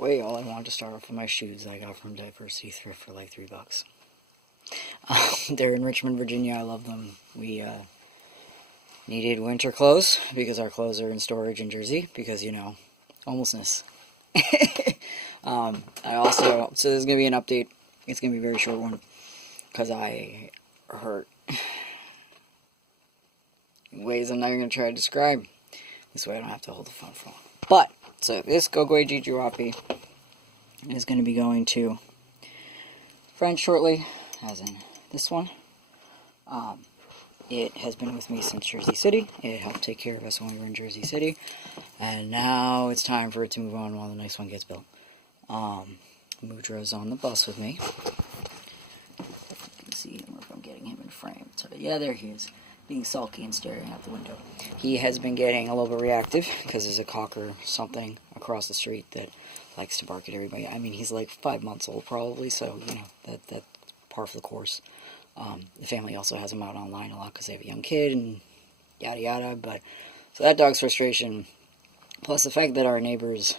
way, all I wanted to start off with my shoes I got from Diversity Thrift for like $3. They're in Richmond, Virginia. I love them. We needed winter clothes because our clothes are in storage in Jersey because, you know, homelessness. I also, so there's going to be an update. It's going to be a very short one because I hurt in ways I'm not even going to try to describe. This way I don't have to hold the phone for long. But, so this Gogwe Jijuapi is going to be going to friends shortly, as in this one. It has been with me since Jersey City. It helped take care of us when we were in Jersey City. And now it's time for it to move on while the next one gets built. Mudra's on the bus with me. You can see him if I'm getting him in frame. So, yeah, there he is, being sulky and staring out the window. He has been getting a little bit reactive because there's a cocker something across the street that likes to bark at everybody. I mean, he's like 5 months old probably, so, you know, that's par for the course. The family also has him out online a lot because they have a young kid and yada yada. But so that dog's frustration, plus the fact that our neighbors,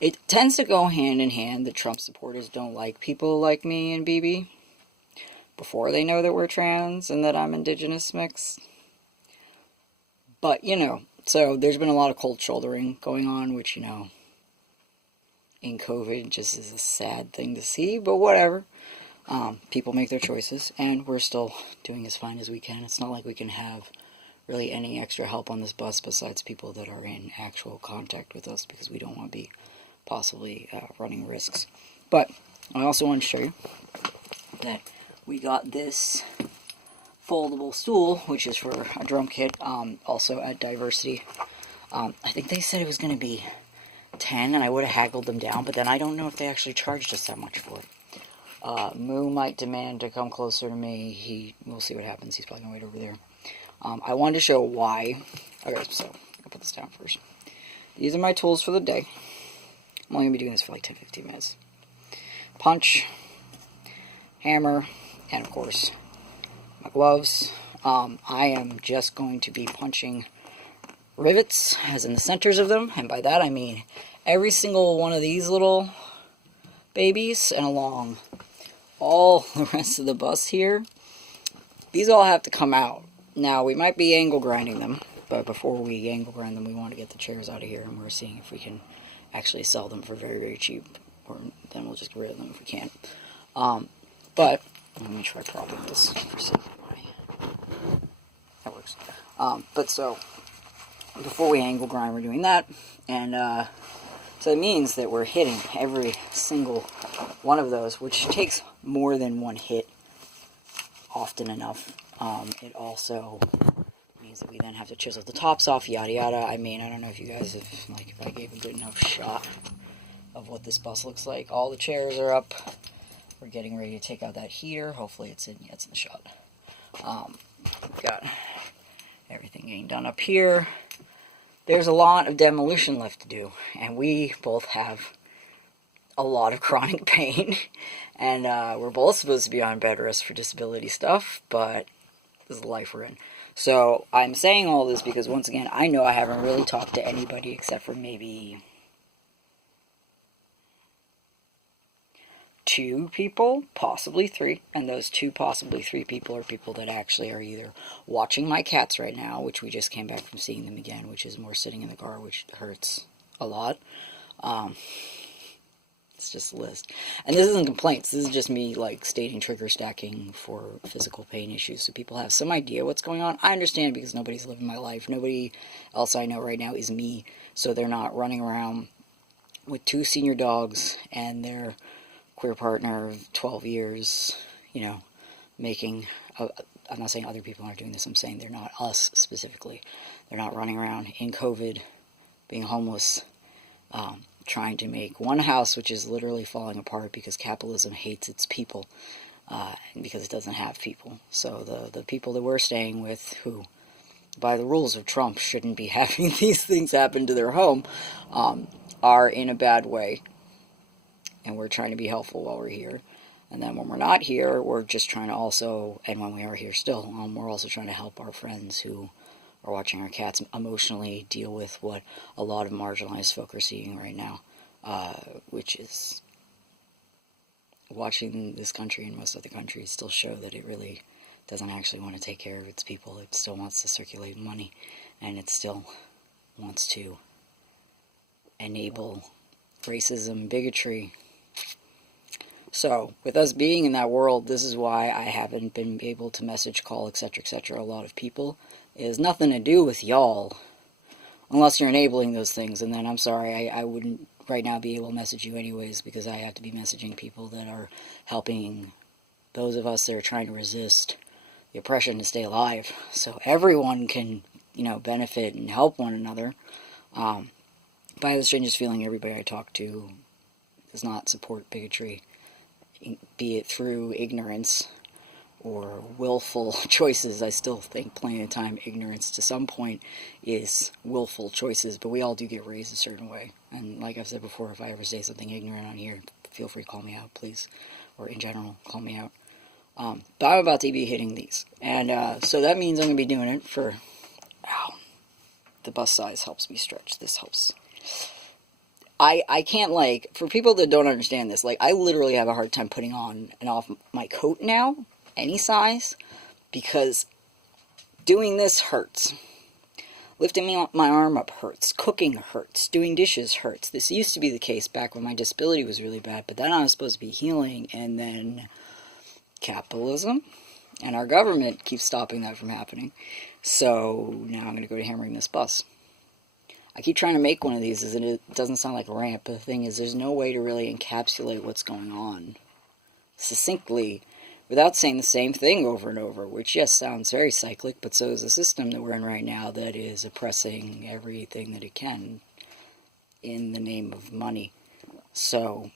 it tends to go hand in hand that Trump supporters don't like people like me and BB before they know that we're trans and that I'm indigenous mix. But, you know, so there's been a lot of cold shouldering going on, which, you know, in COVID just is a sad thing to see, but whatever. People make their choices, and we're still doing as fine as we can. It's not like we can have really any extra help on this bus besides people that are in actual contact with us because we don't want to be possibly running risks. But I also want to show you that we got this foldable stool, which is for a drum kit, also at Diversity. I think they said it was going to be 10 and I would have haggled them down, but then I don't know if they actually charged us that much for it. Moo might demand to come closer to me. We'll see what happens. He's probably going to wait over there. I wanted to show why. Okay, so I'll put this down first. These are my tools for the day. I'm only going to be doing this for like 10-15 minutes. Punch, hammer, and of course my gloves. I am just going to be punching rivets, as in the centers of them, and by that I mean every single one of these little babies and along all the rest of the bus here. These all have to come out. Now, we might be angle grinding them, but before we angle grind them, we want to get the chairs out of here, and we're seeing if we can actually sell them for very, very cheap, or then we'll just get rid of them if we can. But, let me try propping this for a second. That works. But so, before we angle grind, we're doing that, and so it means that we're hitting every single one of those, which takes more than one hit often enough. It also means that we then have to chisel the tops off, yada yada. I mean, I don't know if you guys have, like, if I gave a good enough shot of what this bus looks like. All the chairs are up. We're getting ready to take out that heater. Hopefully it's in the shot. We've got everything getting done up here. There's a lot of demolition left to do, and we both have a lot of chronic pain, and we're both supposed to be on bed rest for disability stuff, but this is the life we're in. So I'm saying all this because, once again, I know I haven't really talked to anybody except for maybe 2 people, possibly 3, and those 2, possibly 3 people are people that actually are either watching my cats right now, which we just came back from seeing them again, which is more sitting in the car, which hurts a lot. It's just a list. And this isn't complaints, this is just me, like, stating trigger stacking for physical pain issues, so people have some idea what's going on. I understand because nobody's living my life. Nobody else I know right now is me, so they're not running around with 2 senior dogs and their queer partner of 12 years, you know, making, I'm not saying other people aren't doing this, I'm saying they're not, us specifically. They're not running around in COVID, being homeless, trying to make one house which is literally falling apart because capitalism hates its people, and because it doesn't have people. So the people that we're staying with, who, by the rules of Trump, shouldn't be having these things happen to their home, are in a bad way. And we're trying to be helpful while we're here. And then when we're not here, we're just trying to also, and when we are here still, we're also trying to help our friends who or watching our cats emotionally deal with what a lot of marginalized folk are seeing right now, which is watching this country and most other countries still show that it really doesn't actually want to take care of its people. It still wants to circulate money, and it still wants to enable racism, bigotry. So, with us being in that world, this is why I haven't been able to message, call, etc., a lot of people. It has nothing to do with y'all, unless you're enabling those things, and then I'm sorry, I wouldn't right now be able to message you anyways, because I have to be messaging people that are helping those of us that are trying to resist the oppression to stay alive, so everyone can, benefit and help one another. But I have the strangest feeling everybody I talk to does not support bigotry, be it through ignorance or willful choices. I still think plenty of time ignorance to some point is willful choices, but we all do get raised a certain way. And like I've said before, if I ever say something ignorant on here, feel free to call me out, please. Or in general, call me out. But I'm about to be hitting these. And so that means I'm going to be doing it for... Ow. The bust size helps me stretch. This helps. I can't, for people that don't understand this, I literally have a hard time putting on and off my coat now, any size, because doing this hurts. Lifting my arm up hurts. Cooking hurts. Doing dishes hurts. This used to be the case back when my disability was really bad, but then I was supposed to be healing, and then capitalism and our government keeps stopping that from happening. So now I'm going to go to hammering this bus. I keep trying to make one of these, and it doesn't sound like a rant, but the thing is, there's no way to really encapsulate what's going on succinctly without saying the same thing over and over, which, yes, sounds very cyclic, but so is the system that we're in right now that is oppressing everything that it can in the name of money. So,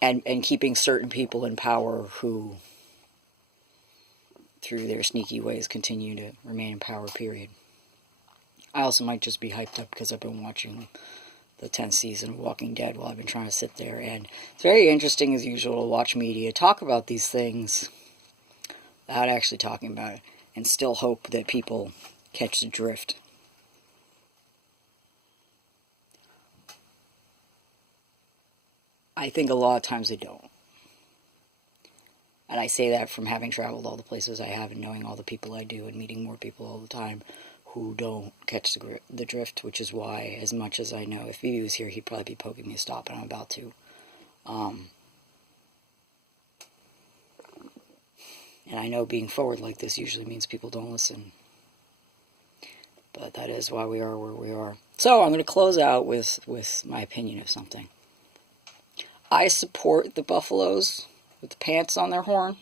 and keeping certain people in power who, through their sneaky ways, continue to remain in power, period. I also might just be hyped up because I've been watching the 10th season of Walking Dead while I've been trying to sit there, and it's very interesting, as usual, to watch media talk about these things without actually talking about it, and still hope that people catch the drift. I think a lot of times they don't. And I say that from having traveled all the places I have and knowing all the people I do and meeting more people all the time who don't catch the drift, which is why, as much as I know, if Phoebe was here, he'd probably be poking me to stop, and I'm about to. And I know being forward like this usually means people don't listen. But that is why we are where we are. So I'm going to close out with my opinion of something. I support the buffaloes with the pants on their horn,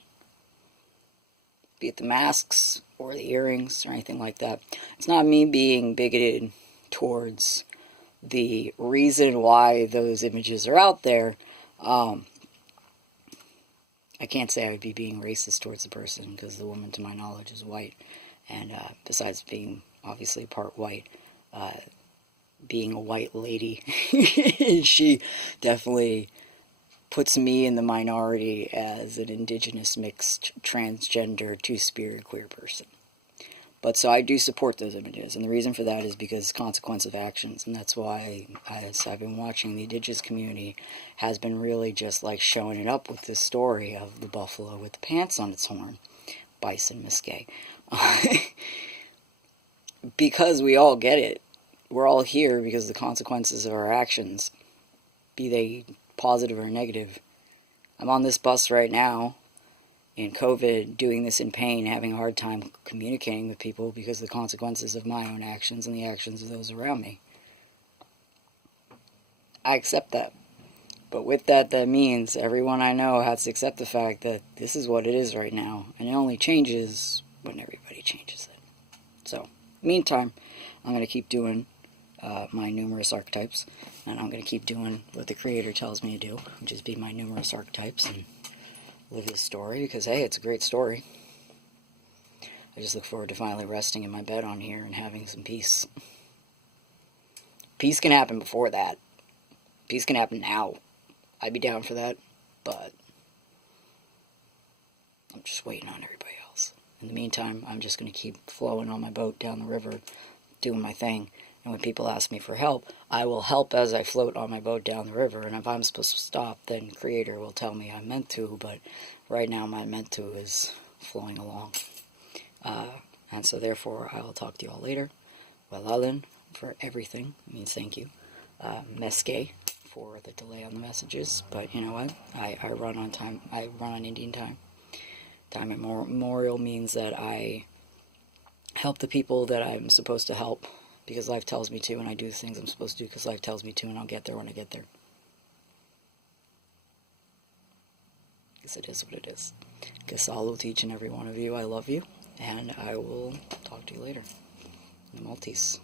be it the masks or the earrings or anything like that. It's not me being bigoted towards the reason why those images are out there. I can't say I would be being racist towards the person, because the woman, to my knowledge, is white. And besides being obviously part white, being a white lady, she definitely puts me in the minority as an indigenous, mixed, transgender, two-spirit queer person. But so I do support those images, and the reason for that is because consequence of actions, and that's why, as I've been watching, the indigenous community has been really just showing it up with this story of the buffalo with the pants on its horn, bison Miskay. Because we all get it. We're all here because of the consequences of our actions, be they positive or negative. I'm on this bus right now in COVID, doing this in pain, having a hard time communicating with people because of the consequences of my own actions and the actions of those around me. I accept that. But with that, that means everyone I know has to accept the fact that this is what it is right now, and it only changes when everybody changes it. So, meantime, I'm going to keep doing my numerous archetypes, and I'm going to keep doing what the Creator tells me to do, which is be my numerous archetypes and live this story, because, hey, it's a great story. I just look forward to finally resting in my bed on here and having some peace. Peace can happen before that. Peace can happen now. I'd be down for that, but I'm just waiting on everybody else. In the meantime, I'm just going to keep flowing on my boat down the river, doing my thing. And when people ask me for help, I will help as I float on my boat down the river. And if I'm supposed to stop, then Creator will tell me I'm meant to. But right now, my meant to is flowing along. And so therefore, I will talk to you all later. Walalan for everything. It means thank you. Meske for the delay on the messages. But you know what? I run on time. I run on Indian time. Time immemorial means that I help the people that I'm supposed to help because life tells me to, and I do the things I'm supposed to do because life tells me to, and I'll get there when I get there. Because it is what it is. Kasalo to each and every one of you. I love you, and I will talk to you later. The Maltese.